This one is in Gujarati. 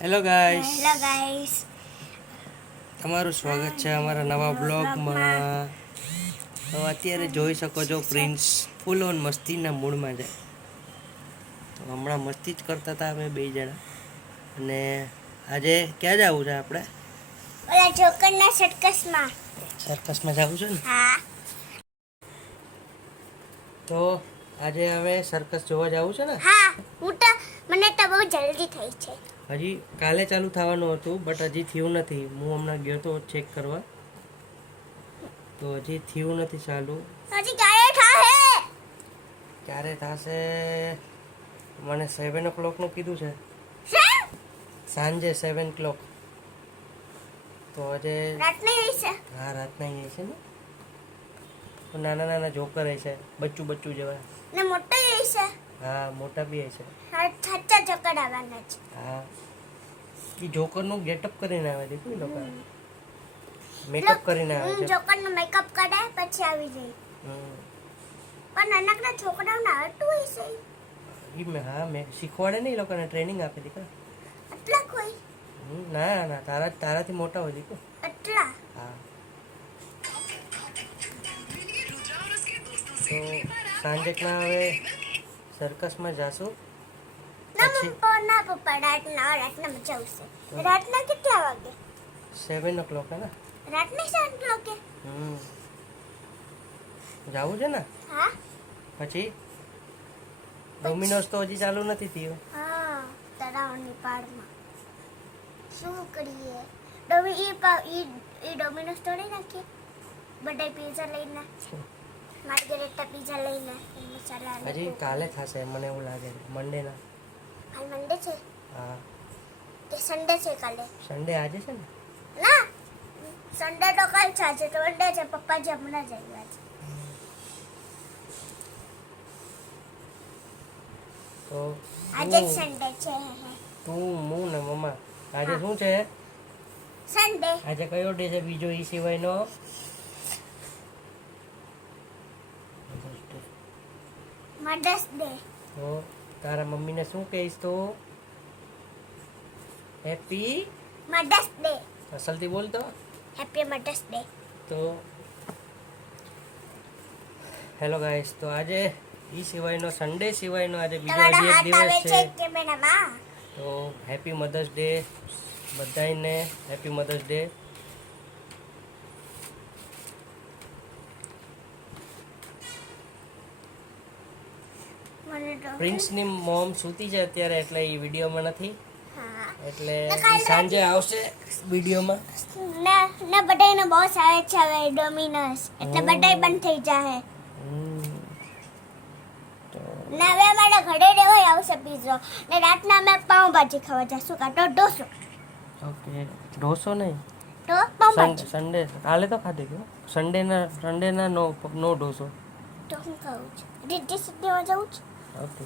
હેલો ગાઈસ, હેલો ગાઈસ, તમારું સ્વાગત છે અમારા નવા બ્લોગમાં. તો અત્યારે જોઈ શકો છો પ્રિન્સ ફૂલ ઓન મસ્તીના મૂડમાં છે. તો હમણાં મસ્તી જ કરતા હતા અમે બે જણા. અને આજે ક્યાં જવું છે આપણે? ઓલા જોકરના સર્કસમાં. સર્કસમાં જવું છે ને? હા. તો આજે હવે સર્કસ જોવા જવું છે ને? હા, મને તો બહુ જલ્દી થઈ છે. હજી કાલે ચાલુ થવાનું હતું, બટ હજી થયું નથી. હું હમણાં ગયો તો ચેક કરવા, તો હજી થયું નથી ચાલુ. હજી ક્યારે થાહે? ક્યારે થશે મને 7 o'clockનું કીધું છે, સાંજે 7 o'clock. તો આજે રાતને હશે? હા, રાતના અહીં છે ને. નાના નાના જોકર હશે, બચ્ચું બચ્ચું જેવા. ને મોટો હશે? હા, મોટા બી હશે. સાચા જોકર આવવાના છે. હા, એ જોકરનું ગેટઅપ કરીને આવે છે. કોઈ લોકો મેકઅપ કરીને આવે છે. જોકરનો મેકઅપ કરે પછી આવી જાય. પણ નાનકડા છોકરાઓને આવડતું હશે? હા, મેં શીખવાડે ને, એ લોકોને ટ્રેનિંગ આપી દીધી. આટલા કોઈ? ના ના, તારાથી મોટા હોય દીકરો. આટલા? હા. તો સાંજેકના હવે સર્કસમાં જાશું. પછી ના પપ્પા, રાતના મજા આવશે. રાતના કેટલા વાગે? 7 o'clock હે ને? રાતના 7 વાગે? જવું છે ને? હા. પછી ડોમિનોઝ તો હજી ચાલુ નથી થયું. હા, તળાવની પાળમાં શું કરીએ? ડોમિનોઝ તોડી નાખીએ. બધા પિઝા લઈને, માર્ગરેટા પિઝા લઈને, મસાલા. હજી કાલે થશે મને એવું લાગે છે. મંડે ના. કાલ મંડે છે? હા. કે સન્ડે છે કાલે? સન્ડે આજે છે ને? ના, સન્ડે તો કાલ છે. આજે તો મંડે છે. પપ્પા જ હમણાં જ આવ્યા છે. તો આજે જ સન્ડે છે. હું ને મમ્મા આજે શું છે? સન્ડે. આજે કયો ડે છે બીજો ઈ સિવાયનો? Mother's Day. તો તારા મમ્મીને શું કહીશ તો? Happy mothers day. અસલથી બોલ તો. Happy mothers Day. તો હેલો ગાઈસ, તો આજે ઈ સિવાયનો સન્ડે સિવાયનો આજે બીજો હજી એક દિવસ છે. તો હેપી મધર્સ ડે બધાને. Happy mothers day. પ્રિન્સની મોમ સૂતી છે અત્યારે, એટલે એ વિડીયોમાં નથી. એટલે સાંજે આવશે વિડીયોમાં. ને બધાને બહુ આવે છે હવે ડોમિનોઝ, એટલે બધાય બંધ થઈ જાય. ને હવે અમારા ઘરે રહેવાય આવશે પીઝો. ને રાતના અમે પાઉંભાજી ખાવા જશું, કાં તો ઢોસો. ઓકે, ઢોસો નહીં તો પાઉંભાજી. સન્ડે કાલે તો ખાધી ગયો. સન્ડેના નો ઢોસો. તો હું ખાવું છું. રીતિ સિદ્ધિમાં જવું છું. ઓકે.